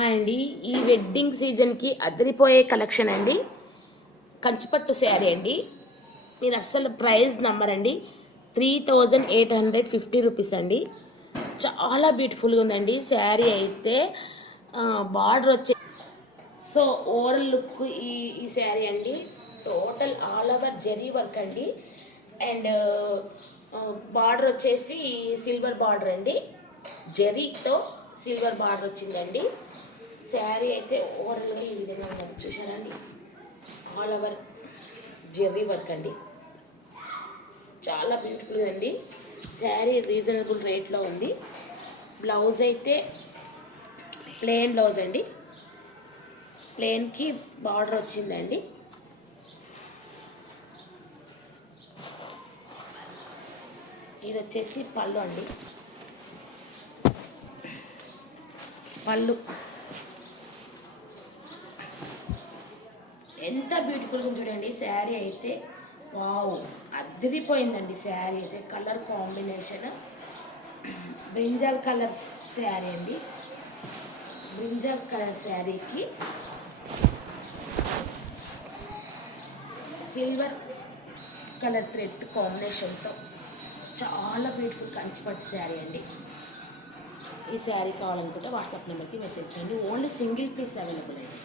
అండి, ఈ వెడ్డింగ్ సీజన్కి అదిరిపోయే కలెక్షన్ అండి. కంచిపట్టు శారీ అండి. మీరు అస్సలు ప్రైస్ నమ్మరండి. 3850 రూపీస్ అండి. చాలా బ్యూటిఫుల్గా ఉందండి శారీ అయితే. బార్డర్ వచ్చే సో ఓవరాల్ లుక్ ఈ శారీ అండి. Total all over zari work అండి. అండ్ బార్డర్ వచ్చేసి సిల్వర్ బార్డర్ అండి. జరీతో సిల్వర్ బార్డర్ వచ్చిందండి. శారీ అయితే ఓవరాల్గా ఈ విధంగా ఉన్నది చూసారండి. ఆల్ ఓవర్ జరీ వర్క్ అండి. చాలా బ్యూటిఫుల్ అండి. శారీ రీజనబుల్ రేట్లో ఉంది. బ్లౌజ్ అయితే ప్లెయిన్ బ్లౌజ్ అండి. ప్లెయిన్కి బార్డర్ వచ్చిందండి. ఇది వచ్చేసి పళ్ళు అండి. పళ్ళు ఎంత బ్యూటిఫుల్గా చూడండి శారీ అయితే. వావ్, అద్దరిపోయిందండి శారీ అయితే. Colour combination brinjal colour sari అండి. బ్రింజాల్ కలర్ శారీకి సిల్వర్ కలర్ థ్రెడ్ కాంబినేషన్తో చాలా బ్యూటిఫుల్ కంచిపట్టు శారీ అండి. ఈ శారీ కావాలనుకుంటే వాట్సాప్ నెంబర్కి మెసేజ్ చేయండి. ఓన్లీ సింగిల్ పీస్ అవైలబుల్ అండి.